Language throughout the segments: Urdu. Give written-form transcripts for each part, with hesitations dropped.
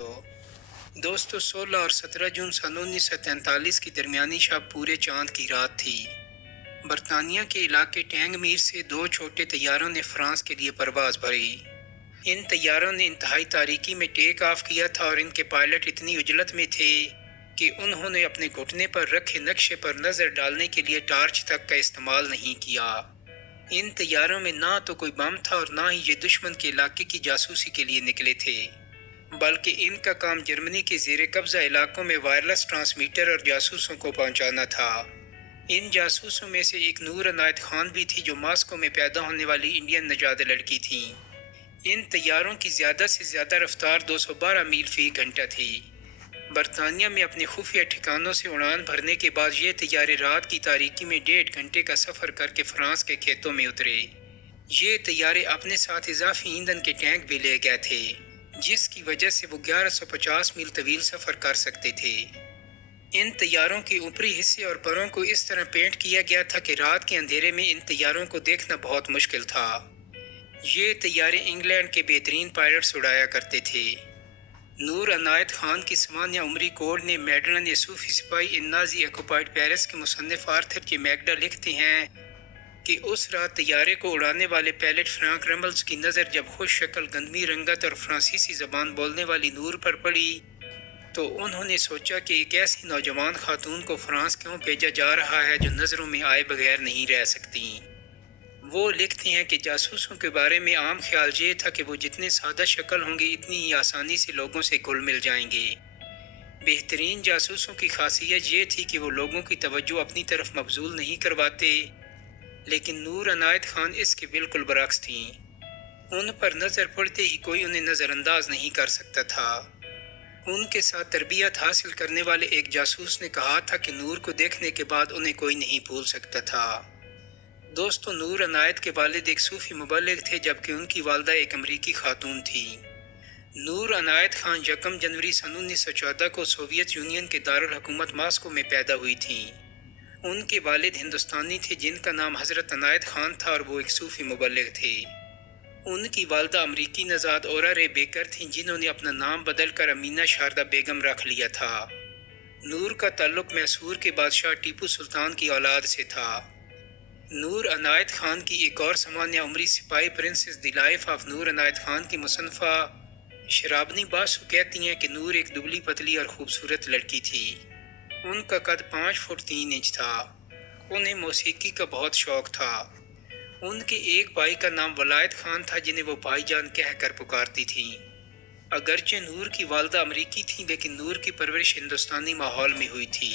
دوستو 16 اور 17 جون سن 1943 کی درمیانی شب پورے چاند کی رات تھی۔ برطانیہ کے علاقے ٹینگ میر سے دو چھوٹے طیاروں نے فرانس کے لیے پرواز بھری۔ ان طیاروں نے انتہائی تاریکی میں ٹیک آف کیا تھا اور ان کے پائلٹ اتنی عجلت میں تھے کہ انہوں نے اپنے گھٹنے پر رکھے نقشے پر نظر ڈالنے کے لیے ٹارچ تک کا استعمال نہیں کیا۔ ان طیاروں میں نہ تو کوئی بم تھا اور نہ ہی یہ دشمن کے علاقے کی جاسوسی کے لیے نکلے تھے، بلکہ ان کا کام جرمنی کے زیر قبضہ علاقوں میں وائرلیس ٹرانسمیٹر اور جاسوسوں کو پہنچانا تھا۔ ان جاسوسوں میں سے ایک نور عنایت خان بھی تھی جو ماسکو میں پیدا ہونے والی انڈین نژاد لڑکی تھیں۔ ان طیاروں کی زیادہ سے زیادہ رفتار 212 میل فی گھنٹہ تھی۔ برطانیہ میں اپنے خفیہ ٹھکانوں سے اڑان بھرنے کے بعد یہ طیارے رات کی تاریکی میں 1.5 گھنٹے کا سفر کر کے فرانس کے کھیتوں میں اترے۔ یہ طیارے اپنے ساتھ اضافی ایندھن کے ٹینک بھی لے گئے تھے، جس کی وجہ سے وہ 1150 میل طویل سفر کر سکتے تھے۔ ان طیاروں کے اوپری حصے اور پروں کو اس طرح پینٹ کیا گیا تھا کہ رات کے اندھیرے میں ان طیاروں کو دیکھنا بہت مشکل تھا۔ یہ طیارے انگلینڈ کے بہترین پائلٹس اڑایا کرتے تھے۔ نور عنایت خان کی 8 عمری کوڈ نے میڈلن صوفی سپاہی ان نازی آکوپائڈ پیرس کے مصنف آرتھر جے میگڈا لکھتے ہیں کہ اس رات طیارے کو اڑانے والے پائلٹ فرانک رملز کی نظر جب خوش شکل گندمی رنگت اور فرانسیسی زبان بولنے والی نور پر پڑی تو انہوں نے سوچا کہ ایک ایسی نوجوان خاتون کو فرانس کیوں بھیجا جا رہا ہے جو نظروں میں آئے بغیر نہیں رہ سکتی۔ وہ لکھتے ہیں کہ جاسوسوں کے بارے میں عام خیال یہ تھا کہ وہ جتنے سادہ شکل ہوں گے اتنی ہی آسانی سے لوگوں سے گھل مل جائیں گے۔ بہترین جاسوسوں کی خاصیت یہ تھی کہ وہ لوگوں کی توجہ اپنی طرف مبذول نہیں کرواتے، لیکن نور عنایت خان اس کے بالکل برعکس تھیں۔ ان پر نظر پڑتے ہی کوئی انہیں نظر انداز نہیں کر سکتا تھا۔ ان کے ساتھ تربیت حاصل کرنے والے ایک جاسوس نے کہا تھا کہ نور کو دیکھنے کے بعد انہیں کوئی نہیں بھول سکتا تھا۔ دوستو، نور عنایت کے والد ایک صوفی مبلغ تھے جبکہ ان کی والدہ ایک امریکی خاتون تھی۔ نور عنایت خان 1 جنوری سن 1914 کو سوویت یونین کے دارالحکومت ماسکو میں پیدا ہوئی تھیں۔ ان کے والد ہندوستانی تھے جن کا نام حضرت عنایت خان تھا اور وہ ایک صوفی مبلغ تھے۔ ان کی والدہ امریکی نژاد اورا رے بیکر تھیں جنہوں نے اپنا نام بدل کر امینہ شاردا بیگم رکھ لیا تھا۔ نور کا تعلق میسور کے بادشاہ ٹیپو سلطان کی اولاد سے تھا۔ نور عنایت خان کی ایک اور 8 عمری سپاہی پرنسس دی لائف آف نور عنایت خان کی مصنفہ شرابنی باسو کہتی ہیں کہ نور ایک دبلی پتلی اور خوبصورت لڑکی تھی۔ ان کا قد 5 فٹ 3 انچ تھا۔ انہیں موسیقی کا بہت شوق تھا۔ ان کے ایک بھائی کا نام ولایت خان تھا جنہیں وہ بھائی جان کہہ کر پکارتی تھیں۔ اگرچہ نور کی والدہ امریکی تھیں لیکن نور کی پرورش ہندوستانی ماحول میں ہوئی تھی۔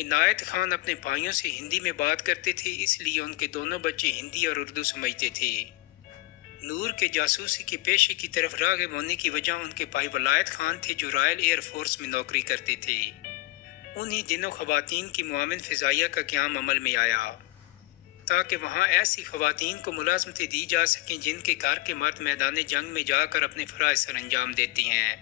عنایت خان اپنے بھائیوں سے ہندی میں بات کرتے تھے، اس لیے ان کے دونوں بچے ہندی اور اردو سمجھتے تھے۔ نور کے جاسوسی کے پیشے کی طرف راغب ہونے کی وجہ ان کے بھائی ولایت خان تھے جو رائل ایئر فورس میں نوکری کرتے تھے۔ انہی دنوں خواتین کی معاون فضائیہ کا قیام عمل میں آیا تاکہ وہاں ایسی خواتین کو ملازمتیں دی جا سکیں جن کے گھر کے مرد میدان جنگ میں جا کر اپنے فرائض سر انجام دیتی ہیں۔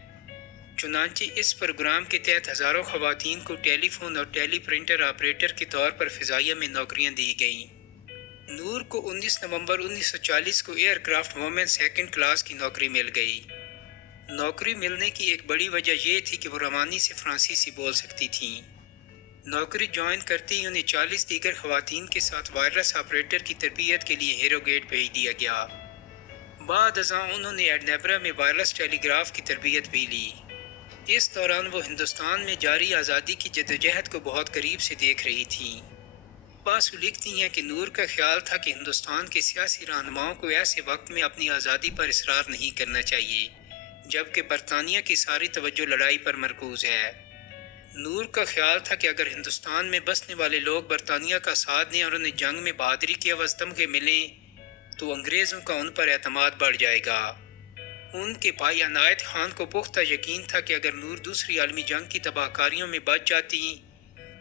چنانچہ اس پروگرام کے تحت ہزاروں خواتین کو ٹیلی فون اور ٹیلی پرنٹر آپریٹر کے طور پر فضائیہ میں نوکریاں دی گئیں۔ نور کو 19 نومبر 1940 کو year craft women 2nd class کی نوکری مل گئی۔ نوکری ملنے کی ایک بڑی وجہ یہ تھی کہ وہ روانی سے فرانسیسی بول سکتی تھیں۔ نوکری جوائن کرتے ہی انہیں 40 دیگر خواتین کے ساتھ وائرلیس آپریٹر کی تربیت کے لیے ہیرو گیٹ بھیج دیا گیا۔ بعد ازاں انہوں نے ایڈنبرا میں وائرلیس ٹیلی گراف کی تربیت بھی لی۔ اس دوران وہ ہندوستان میں جاری آزادی کی جدوجہد کو بہت قریب سے دیکھ رہی تھیں۔ باسو لکھتی ہیں کہ نور کا خیال تھا کہ ہندوستان کے سیاسی رہنماؤں کو ایسے وقت میں اپنی آزادی پر اصرار نہیں کرنا چاہیے جبکہ برطانیہ کی ساری توجہ لڑائی پر مرکوز ہے۔ نور کا خیال تھا کہ اگر ہندوستان میں بسنے والے لوگ برطانیہ کا ساتھ دیں اور انہیں جنگ میں بہادری کے عوض تمغے ملیں تو انگریزوں کا ان پر اعتماد بڑھ جائے گا۔ ان کے بھائی عنایت خان کو پختہ یقین تھا کہ اگر نور دوسری عالمی جنگ کی تباہ کاریوں میں بچ جاتی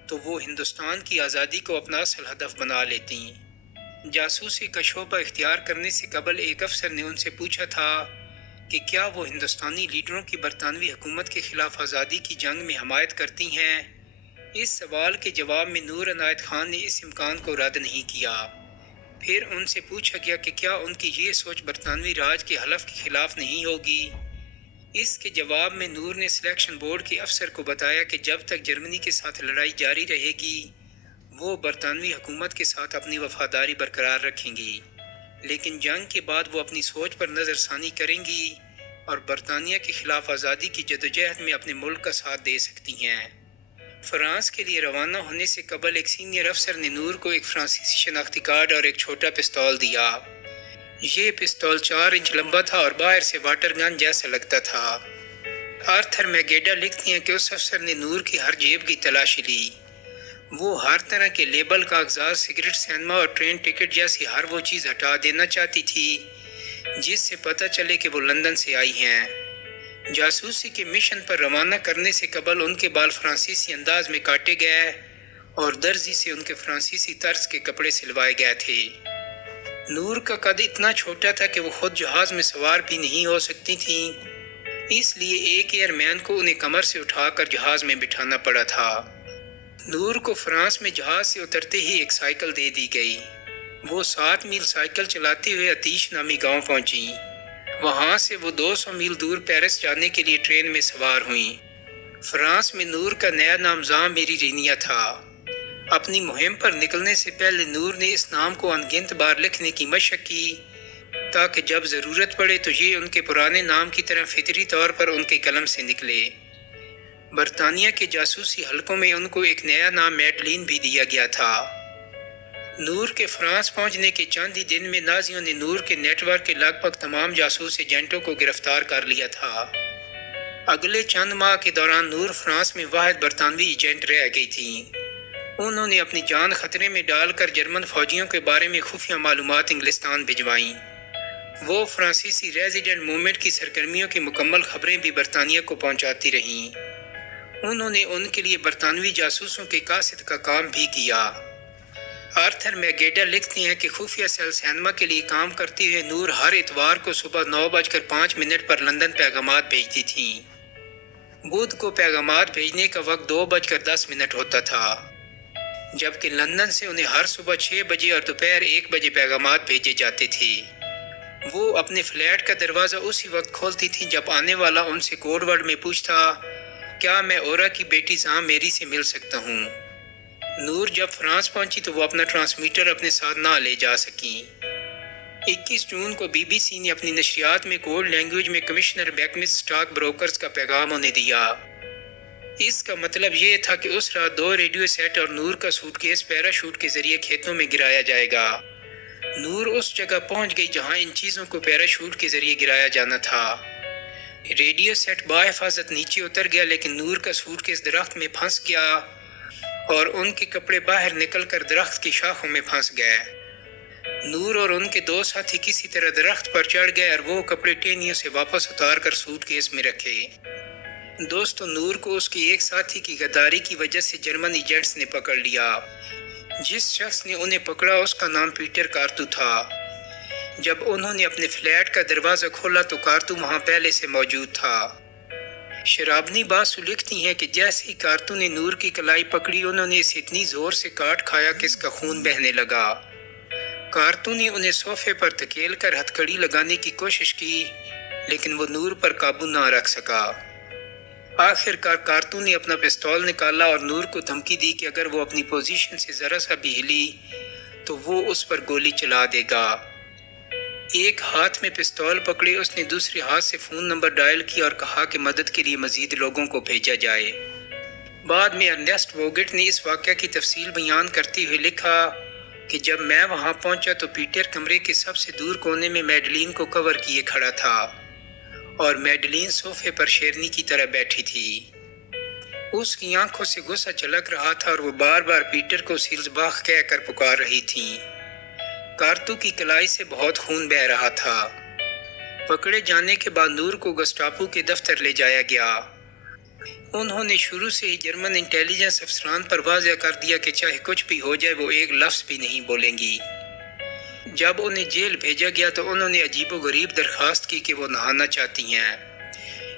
تو وہ ہندوستان کی آزادی کو اپنا اصل ہدف بنا لیتی۔ جاسوسی کا شعبہ اختیار کرنے سے قبل ایک افسر نے ان سے پوچھا تھا کہ کیا وہ ہندوستانی لیڈروں کی برطانوی حکومت کے خلاف آزادی کی جنگ میں حمایت کرتی ہیں۔ اس سوال کے جواب میں نور عنایت خان نے اس امکان کو رد نہیں کیا۔ پھر ان سے پوچھا گیا کہ کیا ان کی یہ سوچ برطانوی راج کے حلف کے خلاف نہیں ہوگی۔ اس کے جواب میں نور نے سلیکشن بورڈ کے افسر کو بتایا کہ جب تک جرمنی کے ساتھ لڑائی جاری رہے گی وہ برطانوی حکومت کے ساتھ اپنی وفاداری برقرار رکھیں گی، لیکن جنگ کے بعد وہ اپنی سوچ پر نظر ثانی کریں گی اور برطانیہ کے خلاف آزادی کی جدوجہد میں اپنے ملک کا ساتھ دے سکتی ہیں۔ فرانس کے لیے روانہ ہونے سے قبل ایک سینئر افسر نے نور کو ایک فرانسیسی شناختی کارڈ اور ایک چھوٹا پستول دیا۔ یہ پستول 4 انچ لمبا تھا اور باہر سے واٹر گن جیسا لگتا تھا۔ آرتھر میگیڈا لکھتی ہیں کہ اس افسر نے نور کی ہر جیب کی تلاشی لی۔ وہ ہر طرح کے لیبل، کاغذات، سگریٹ، سینما اور ٹرین ٹکٹ جیسی ہر وہ چیز ہٹا دینا چاہتی تھی جس سے پتہ چلے کہ وہ لندن سے آئی ہیں۔ جاسوسی کے مشن پر روانہ کرنے سے قبل ان کے بال فرانسیسی انداز میں کاٹے گئے اور درزی سے ان کے فرانسیسی طرز کے کپڑے سلوائے گئے تھے۔ نور کا قد اتنا چھوٹا تھا کہ وہ خود جہاز میں سوار بھی نہیں ہو سکتی تھیں، اس لیے ایک ایئر مین کو انہیں کمر سے اٹھا کر جہاز میں بٹھانا پڑا تھا۔ نور کو فرانس میں جہاز سے اترتے ہی ایک سائیکل دے دی گئی۔ وہ 7 میل سائیکل چلاتے ہوئے آتیش نامی گاؤں پہنچی۔ وہاں سے وہ 200 میل دور پیرس جانے کے لیے ٹرین میں سوار ہوئیں۔ فرانس میں نور کا نیا نام زاں میری رینیا تھا۔ اپنی مہم پر نکلنے سے پہلے نور نے اس نام کو ان گنت بار لکھنے کی مشق کی تاکہ جب ضرورت پڑے تو یہ ان کے پرانے نام کی طرح فطری طور پر ان کے قلم سے نکلے۔ برطانیہ کے جاسوسی حلقوں میں ان کو ایک نیا نام میڈلین بھی دیا گیا تھا۔ نور کے فرانس پہنچنے کے چند ہی دن میں نازیوں نے نور کے نیٹ ورک کے لگ بھگ تمام جاسوس ایجنٹوں کو گرفتار کر لیا تھا۔ اگلے چند ماہ کے دوران نور فرانس میں واحد برطانوی ایجنٹ رہ گئی تھیں۔ انہوں نے اپنی جان خطرے میں ڈال کر جرمن فوجیوں کے بارے میں خفیہ معلومات انگلستان بھجوائیں۔ وہ فرانسیسی ریزیڈنٹ موومنٹ کی سرگرمیوں کی مکمل خبریں بھی برطانیہ کو پہنچاتی رہیں۔ انہوں نے ان کے لیے برطانوی جاسوسوں کے قاصد کا کام بھی کیا۔ آرتھر میگیڈا لکھتے ہیں کہ خفیہ سیل سینما کے لیے کام کرتے ہوئے نور ہر اتوار کو صبح 9:05 پر لندن پیغامات بھیجتی تھیں۔ بدھ کو پیغامات بھیجنے کا وقت 2:10 ہوتا تھا، جبکہ لندن سے انہیں ہر صبح 6 بجے اور دوپہر 1 بجے پیغامات بھیجے جاتے تھے۔ وہ اپنے فلیٹ کا دروازہ اسی وقت کھولتی تھیں جب آنے والا ان سے کوڈ ورڈ میں پوچھتا، کیا میں اورا کی بیٹی زاں میری سے مل سکتا ہوں؟ نور جب فرانس پہنچی تو وہ اپنا ٹرانسمیٹر اپنے ساتھ نہ لے جا سکیں۔ 21 جون کو بی بی سی نے اپنی نشریات میں کوڈ لینگویج میں کمشنر بیکمس سٹاک بروکرز کا پیغام انہیں دیا۔ اس کا مطلب یہ تھا کہ اس رات 2 ریڈیو سیٹ اور نور کا سوٹ کیس پیراشوٹ کے ذریعے کھیتوں میں گرایا جائے گا۔ نور اس جگہ پہنچ گئی جہاں ان چیزوں کو پیراشوٹ کے ذریعے گرایا جانا تھا۔ ریڈیو سیٹ باحفاظت نیچے اتر گیا، لیکن نور کا سوٹ کیس درخت میں پھنس گیا اور ان کے کپڑے باہر نکل کر درخت کی شاخوں میں پھنس گئے۔ نور اور ان کے 2 ساتھی کسی طرح درخت پر چڑھ گئے اور وہ کپڑے ٹینیوں سے واپس اتار کر سوٹ کیس میں رکھے۔ دوستو، نور کو اس کے ایک ساتھی کی غداری کی وجہ سے جرمن ایجنٹس نے پکڑ لیا۔ جس شخص نے انہیں پکڑا اس کا نام پیٹر کارتو تھا۔ جب انہوں نے اپنے فلیٹ کا دروازہ کھولا تو کارتو وہاں پہلے سے موجود تھا۔ شرابنی باسو لکھتی ہیں کہ جیسے ہی کارتو نے نور کی کلائی پکڑی انہوں نے اسے اتنی زور سے کاٹ کھایا کہ اس کا خون بہنے لگا۔ کارتو نے انہیں صوفے پر دھکیل کر ہتھکڑی لگانے کی کوشش کی، لیکن وہ نور پر قابو نہ رکھ سکا۔ آخر کار کارتو نے اپنا پستول نکالا اور نور کو دھمکی دی کہ اگر وہ اپنی پوزیشن سے ذرا سا بھی ہلی تو وہ اس پر گولی چلا دے گا۔ ایک ہاتھ میں پستول پکڑے اس نے دوسرے ہاتھ سے فون نمبر ڈائل کیا اور کہا کہ مدد کے لیے مزید لوگوں کو بھیجا جائے۔ بعد میں ارنیسٹ ووگٹ نے اس واقعہ کی تفصیل بیان کرتے ہوئے لکھا کہ جب میں وہاں پہنچا تو پیٹر کمرے کے سب سے دور کونے میں میڈلین کو کور کیے کھڑا تھا اور میڈلین صوفے پر شیرنی کی طرح بیٹھی تھی۔ اس کی آنکھوں سے غصہ چھلک رہا تھا اور وہ بار بار پیٹر کو سیلزباخ کہہ کر پکار رہی تھیں۔ کارتو کی کلائی سے بہت خون بہہ رہا تھا۔ پکڑے جانے کے بعد نور کو گسٹاپو کے دفتر لے جایا گیا۔ انہوں نے شروع سے ہی جرمن انٹیلیجنس افسران پر واضح کر دیا کہ چاہے کچھ بھی ہو جائے وہ ایک لفظ بھی نہیں بولیں گی۔ جب انہیں جیل بھیجا گیا تو انہوں نے عجیب و غریب درخواست کی کہ وہ نہانا چاہتی ہیں۔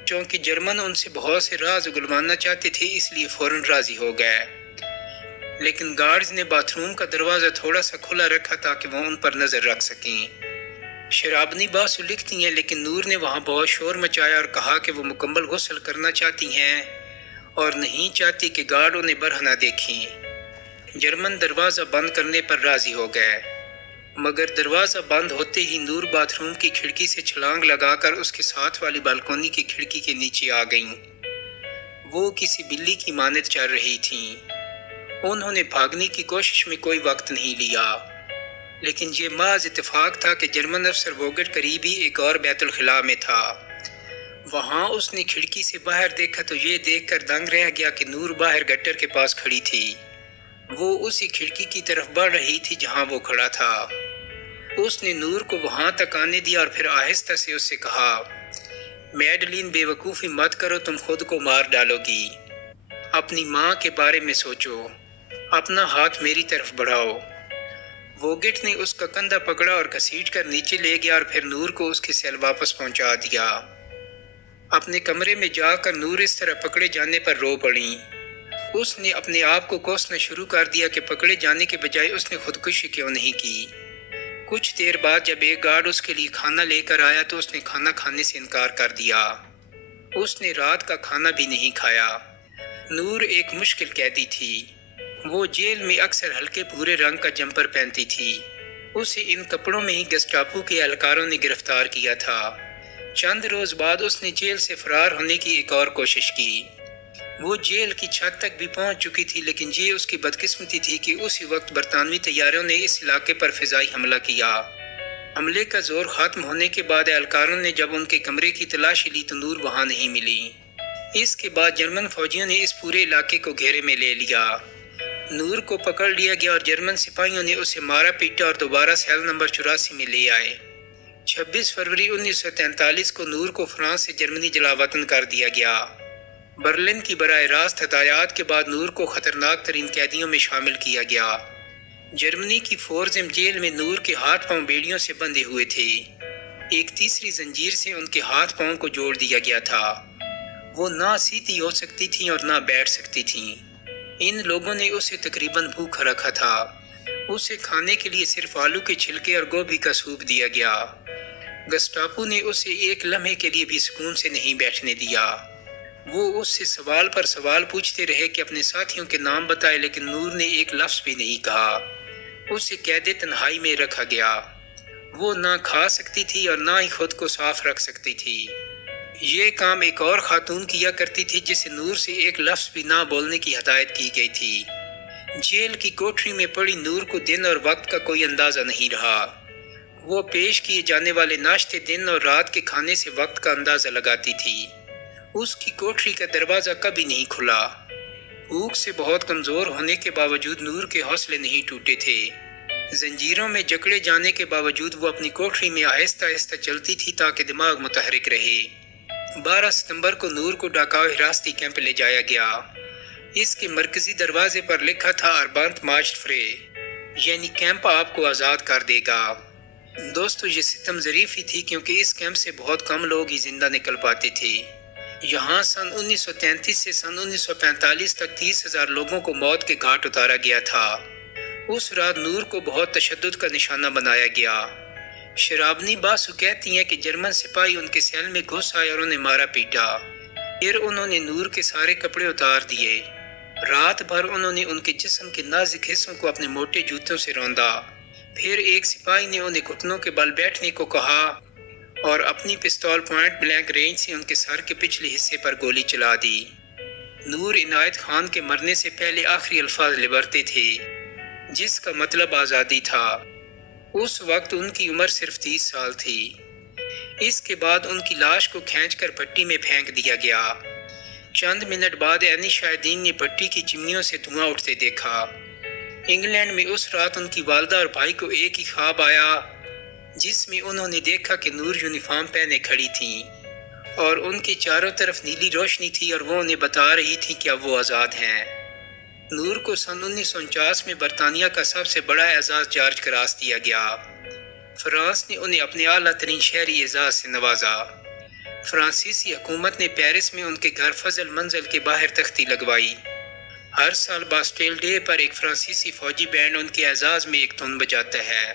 چونکہ جرمن ان سے بہت سے راز اگلوانا چاہتے تھے اس لیے فوراً راضی ہو گئے، لیکن گارڈز نے باتھ روم کا دروازہ تھوڑا سا کھلا رکھا تاکہ وہ ان پر نظر رکھ سکیں۔ شرابنی باسو لکھتی ہیں لیکن نور نے وہاں بہت شور مچایا اور کہا کہ وہ مکمل غسل کرنا چاہتی ہیں اور نہیں چاہتی کہ گارڈ انہیں برہ نہ دیکھیں۔ جرمن دروازہ بند کرنے پر راضی ہو گئے، مگر دروازہ بند ہوتے ہی نور باتھ روم کی کھڑکی سے چھلانگ لگا کر اس کے ساتھ والی بالکونی کی کھڑکی کے نیچے آ گئیں۔ وہ کسی بلی کی مانند چل رہی تھیں۔ انہوں نے بھاگنے کی کوشش میں کوئی وقت نہیں لیا، لیکن یہ محض اتفاق تھا کہ جرمن افسر ووگٹ قریب ہی ایک اور بیت الخلاء میں تھا۔ وہاں اس نے کھڑکی سے باہر دیکھا تو یہ دیکھ کر دنگ رہ گیا کہ نور باہر گٹر کے پاس کھڑی تھی۔ وہ اسی کھڑکی کی طرف بڑھ رہی تھی جہاں وہ کھڑا تھا۔ اس نے نور کو وہاں تک آنے دیا اور پھر آہستہ سے اس سے کہا، میڈلین بے وقوفی مت کرو، تم خود کو مار ڈالو گی۔ اپنی ماں کے بارے میں سوچو، اپنا ہاتھ میری طرف بڑھاؤ۔ ووگٹ نے اس کا کندھا پکڑا اور گھسیٹ کر نیچے لے گیا اور پھر نور کو اس کے سیل واپس پہنچا دیا۔ اپنے کمرے میں جا کر نور اس طرح پکڑے جانے پر رو پڑی۔ اس نے اپنے آپ کو کوسنا شروع کر دیا کہ پکڑے جانے کے بجائے اس نے خودکشی کیوں نہیں کی۔ کچھ دیر بعد جب ایک گارڈ اس کے لیے کھانا لے کر آیا تو اس نے کھانا کھانے سے انکار کر دیا۔ اس نے رات کا کھانا بھی نہیں کھایا۔ نور ایک مشکل قیدی تھی۔ وہ جیل میں اکثر ہلکے بھورے رنگ کا جمپر پہنتی تھی۔ اسے ان کپڑوں میں ہی گسٹاپو کے اہلکاروں نے گرفتار کیا تھا۔ چند روز بعد اس نے جیل سے فرار ہونے کی ایک اور کوشش کی۔ وہ جیل کی چھت تک بھی پہنچ چکی تھی، لیکن یہ اس کی بدقسمتی تھی کہ اسی وقت برطانوی طیاروں نے اس علاقے پر فضائی حملہ کیا۔ حملے کا زور ختم ہونے کے بعد اہلکاروں نے جب ان کے کمرے کی تلاشی لی تو نور وہاں نہیں ملی۔ اس کے بعد جرمن فوجیوں نے اس پورے علاقے کو گھیرے میں لے لیا۔ نور کو پکڑ لیا گیا اور جرمن سپاہیوں نے اسے مارا پیٹا اور دوبارہ سیل نمبر 84 میں لے آئے۔ 26 فروری 1943 کو نور کو فرانس سے جرمنی جلا وطن کر دیا گیا۔ برلن کی براہ راست ہدایات کے بعد نور کو خطرناک ترین قیدیوں میں شامل کیا گیا۔ جرمنی کی فورزم جیل میں نور کے ہاتھ پاؤں بیڑیوں سے بندھے ہوئے تھے۔ ایک تیسری زنجیر سے ان کے ہاتھ پاؤں کو جوڑ دیا گیا تھا۔ وہ نہ سیدھی ہو سکتی تھیں اور نہ بیٹھ سکتی تھیں۔ ان لوگوں نے اسے تقریباً بھوکا رکھا تھا۔ اسے کھانے کے لیے صرف آلو کے چھلکے اور گوبھی کا سوپ دیا گیا۔ گسٹاپو نے اسے ایک لمحے کے لیے بھی سکون سے نہیں بیٹھنے دیا۔ وہ اس سے سوال پر سوال پوچھتے رہے کہ اپنے ساتھیوں کے نام بتائے، لیکن نور نے ایک لفظ بھی نہیں کہا۔ اسے قید تنہائی میں رکھا گیا۔ وہ نہ کھا سکتی تھی اور نہ ہی خود کو صاف رکھ سکتی تھی۔ یہ کام ایک اور خاتون کیا کرتی تھی جسے نور سے ایک لفظ بھی نہ بولنے کی ہدایت کی گئی تھی۔ جیل کی کوٹری میں پڑی نور کو دن اور وقت کا کوئی اندازہ نہیں رہا۔ وہ پیش کیے جانے والے ناشتے، دن اور رات کے کھانے سے وقت کا اندازہ لگاتی تھی۔ اس کی کوٹری کا دروازہ کبھی نہیں کھلا۔ بھوک سے بہت کمزور ہونے کے باوجود نور کے حوصلے نہیں ٹوٹے تھے۔ زنجیروں میں جکڑے جانے کے باوجود وہ اپنی کوٹری میں آہستہ آہستہ چلتی تھی تاکہ دماغ متحرک رہے۔ 12 ستمبر کو نور کو ڈاکاؤ حراستی کیمپ لے جایا گیا۔ اس کے مرکزی دروازے پر لکھا تھا اربانت مارچ فرے، یعنی کیمپ آپ کو آزاد کر دے گا۔ دوستو، یہ ستم ظریف ہی تھی کیونکہ اس کیمپ سے بہت کم لوگ ہی زندہ نکل پاتے تھے۔ یہاں سن 1933 سے سن 1945 تک 30,000 لوگوں کو موت کے گھاٹ اتارا گیا تھا۔ اس رات نور کو بہت تشدد کا نشانہ بنایا گیا۔ شرابنی باسو کہتی ہیں کہ جرمن سپاہی ان کے سیل میں گھس آئے اور انہیں مارا پیٹا۔ پھر انہوں نے نور کے سارے کپڑے اتار دیے۔ رات بھر انہوں نے ان کے جسم کے نازک حصوں کو اپنے موٹے جوتوں سے روندا۔ پھر ایک سپاہی نے انہیں گھٹنوں کے بل بیٹھنے کو کہا اور اپنی پستول پوائنٹ بلینک رینج سے ان کے سر کے پچھلے حصے پر گولی چلا دی۔ نور عنایت خان کے مرنے سے پہلے آخری الفاظ لبرتے تھے، جس کا مطلب آزادی تھا۔ اس وقت ان کی عمر صرف 30 سال تھی۔ اس کے بعد ان کی لاش کو کھینچ کر بھٹی میں پھینک دیا گیا۔ چند منٹ بعد عینی شاہدین نے بھٹی کی چمنیوں سے دھواں اٹھتے دیکھا۔ انگلینڈ میں اس رات ان کی والدہ اور بھائی کو ایک ہی خواب آیا جس میں انہوں نے دیکھا کہ نور یونیفارم پہنے کھڑی تھیں اور ان کے چاروں طرف نیلی روشنی تھی اور وہ انہیں بتا رہی تھی کہ اب وہ آزاد ہیں۔ نور کو سن 1949 میں برطانیہ کا سب سے بڑا اعزاز جارج کراس دیا گیا۔ فرانس نے انہیں اپنے اعلیٰ ترین شہری اعزاز سے نوازا۔ فرانسیسی حکومت نے پیرس میں ان کے گھر فضل منزل کے باہر تختی لگوائی۔ ہر سال باسٹیل ڈے پر ایک فرانسیسی فوجی بینڈ ان کے اعزاز میں ایک دھن بجاتا ہے۔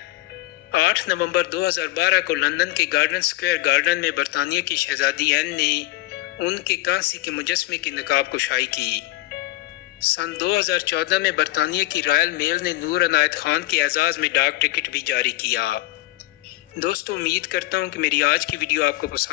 8 نومبر 2012 کو لندن کے گارڈن سکوائر گارڈن میں برطانیہ کی شہزادی این نے ان کے کانسی کے مجسمے کی نقاب کشائی کی۔ سن 2014 میں برطانیہ کی رائل میل نے نور عنایت خان کے اعزاز میں ڈاک ٹکٹ بھی جاری کیا۔ دوستو، امید کرتا ہوں کہ میری آج کی ویڈیو آپ کو پسند